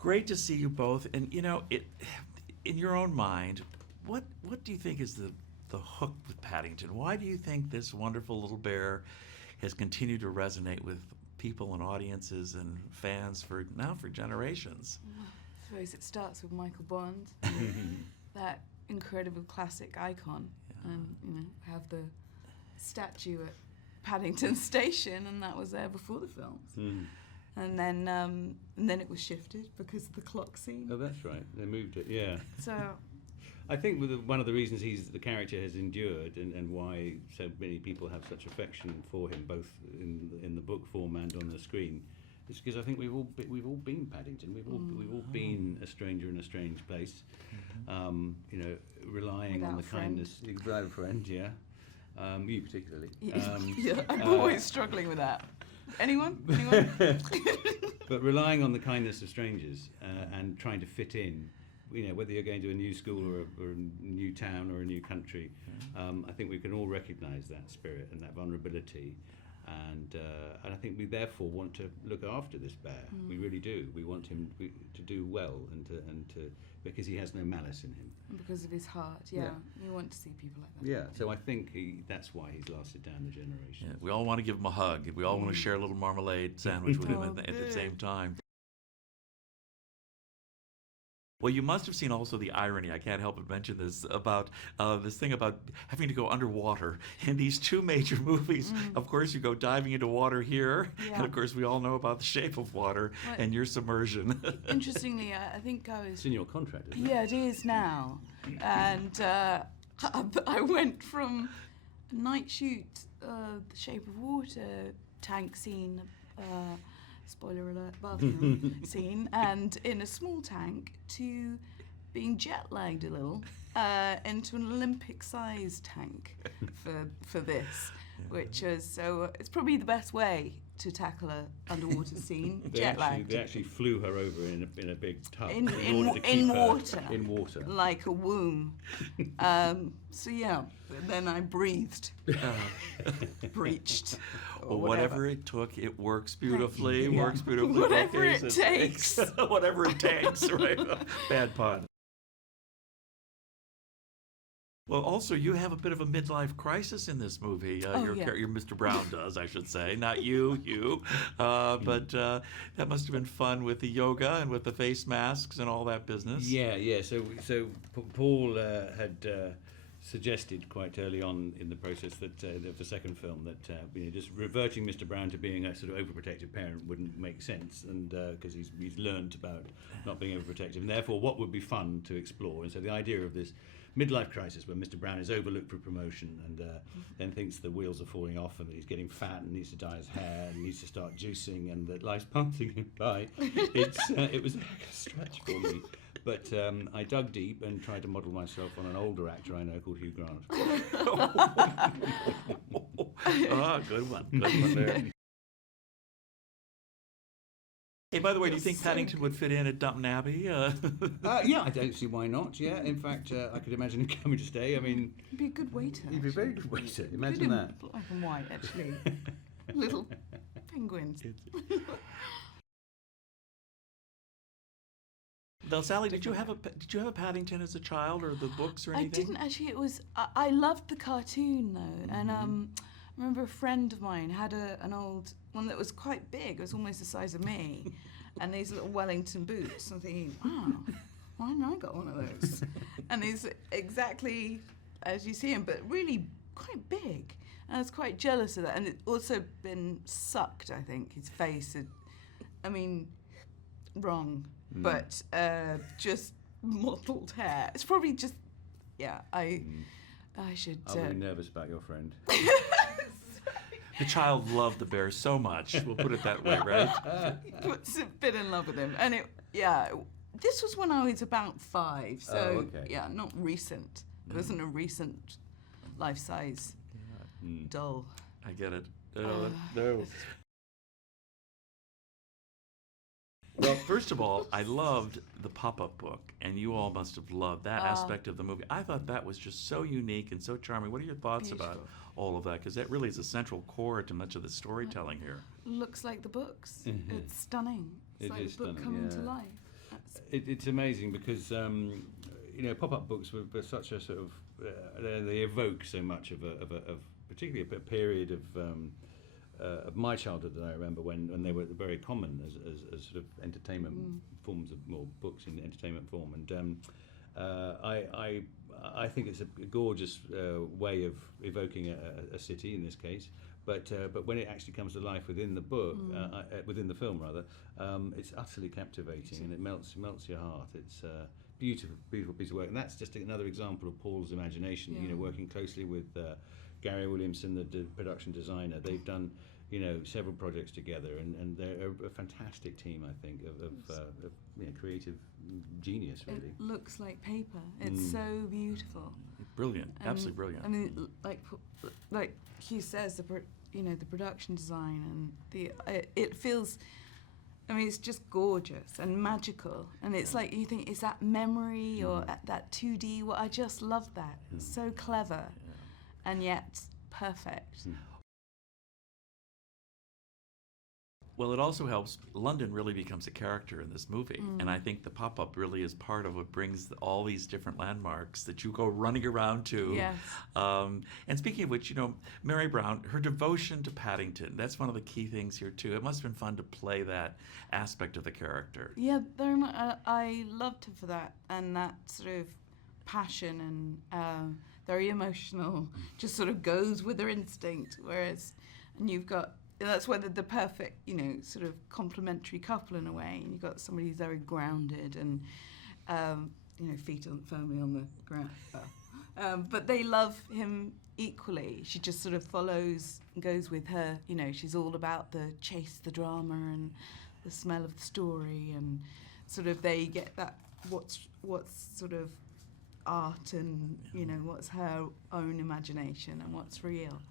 Great to see you both. And you know, in your own mind, what do you think is the hook with Paddington? Why do you think this wonderful little bear has continued to resonate with people and audiences and fans for generations? I suppose it starts with Michael Bond, that incredible classic icon, and have the statue at Paddington Station, and that was there before the films. And then it was shifted because of the clock scene. Oh, that's right. They moved it. Yeah. So I think one of the reasons the character has endured and why so many people have such affection for him, both in the book form and on the screen, is because I think we've all been Paddington. We've all been a stranger in a strange place. Relying Without on the a friend. kindness. Without a friend, yeah. You particularly. I'm always struggling with that. Anyone? But relying on the kindness of strangers and trying to fit in, whether you're going to a new school or a new town or a new country, I think we can all recognise that spirit and that vulnerability, and I think we therefore want to look after this bear. We really do. We want him to do well and to because he has no malice in him. And because of his heart, you want to see people like that. Yeah, so I think that's why he's lasted down the generations. Yeah, we all want to give him a hug. We all want to share a little marmalade sandwich with him at the same time. Well, you must have seen also the irony, I can't help but mention this, about this thing about having to go underwater. In these two major movies, of course, you go diving into water here, and of course, we all know about The Shape of Water and your submersion. Interestingly, I think I was... It's in your contract, isn't it? Yeah, it is now. And I went from a night shoot, The Shape of Water, tank scene, spoiler alert, bathroom scene, and in a small tank, to being jet lagged a little into an Olympic-sized tank for this, which is it's probably the best way to tackle a underwater scene. Jet lagged. They actually flew her over in a big tub in water. In water, like a womb. Then I breathed, breached. Well, whatever it took, it works beautifully. Works beautifully. Whatever it takes. Whatever it takes, right? Bad pun. Well, also, you have a bit of a midlife crisis in this movie. Your Mr. Brown does, I should say. Not you. But that must have been fun with the yoga and with the face masks and all that business. Yeah. So Paul had suggested quite early on in the process that of the second film that just reverting Mr. Brown to being a sort of overprotective parent wouldn't make sense, and because he's learned about not being overprotective, and therefore what would be fun to explore. And so the idea of this midlife crisis where Mr. Brown is overlooked for promotion and then thinks the wheels are falling off and that he's getting fat and needs to dye his hair and needs to start juicing and that life's passing him by. It was a stretch for me. But I dug deep and tried to model myself on an older actor I know called Hugh Grant. Good one there. Hey, by the way, do you think Paddington would fit in at Downton Abbey? Yeah, I don't see why not. Yeah, in fact, I could imagine him coming to stay. I mean, he'd be a good waiter. He'd be a very good waiter. Imagine that. Black and white, actually. Little penguins. Now, Sally, did you have a Paddington as a child, or the books or anything? I didn't actually. It was I loved the cartoon though, and I remember a friend of mine had an old one that was quite big. It was almost the size of me, and these little Wellington boots. I'm thinking, wow, why haven't I got one of those? And he's exactly as you see him, but really quite big. And I was quite jealous of that, and it's also been sucked. I think his face had, wrong. But just mottled hair. It's probably just, I should... I'll be nervous about your friend. The child loved the bear so much, we'll put it that way, right? Puts a bit in love with him. And this was when I was about 5, so not recent. It wasn't a recent life-size doll. I get it. No. Well, first of all, I loved the pop-up book, and you all must have loved that aspect of the movie. I thought that was just so unique and so charming. What are your thoughts about all of that? Because that really is a central core to much of the storytelling here. Looks like the books. It's stunning. It's like the book coming to life. It's amazing because pop-up books were such a sort of they evoke so much of particularly a period of my childhood that I remember when they were very common as sort of entertainment forms of books in entertainment form, and I think it's a gorgeous way of evoking a city in this case. But when it actually comes to life within the book, within the film rather, it's utterly captivating and it melts your heart. It's a beautiful piece of work, and that's just another example of Paul's imagination. Yeah. Working closely with Gary Williamson, the production designer. They've done several projects together, and they're a fantastic team. I think of creative genius. Really, it looks like paper. It's so beautiful. Brilliant, absolutely brilliant. I mean, like Hugh says, the production design and it feels. I mean, it's just gorgeous and magical, and it's like you think, is that memory or that 2D? Well, I just love that. It's so clever, and yet perfect. Well, it also helps. London really becomes a character in this movie, and I think the pop-up really is part of what brings all these different landmarks that you go running around to. Yes. And speaking of which, Mary Brown, her devotion to Paddington, that's one of the key things here too. It must have been fun to play that aspect of the character. Yeah, very much. I loved her for that, and that sort of passion and very emotional, just sort of goes with her instinct. And you've got. That's where the perfect, sort of complementary couple in a way. And you've got somebody who's very grounded and, feet firmly on the ground. But they love him equally. She just sort of follows and goes with her. She's all about the chase, the drama, and the smell of the story. And sort of they get that what's sort of art and, what's her own imagination and what's real.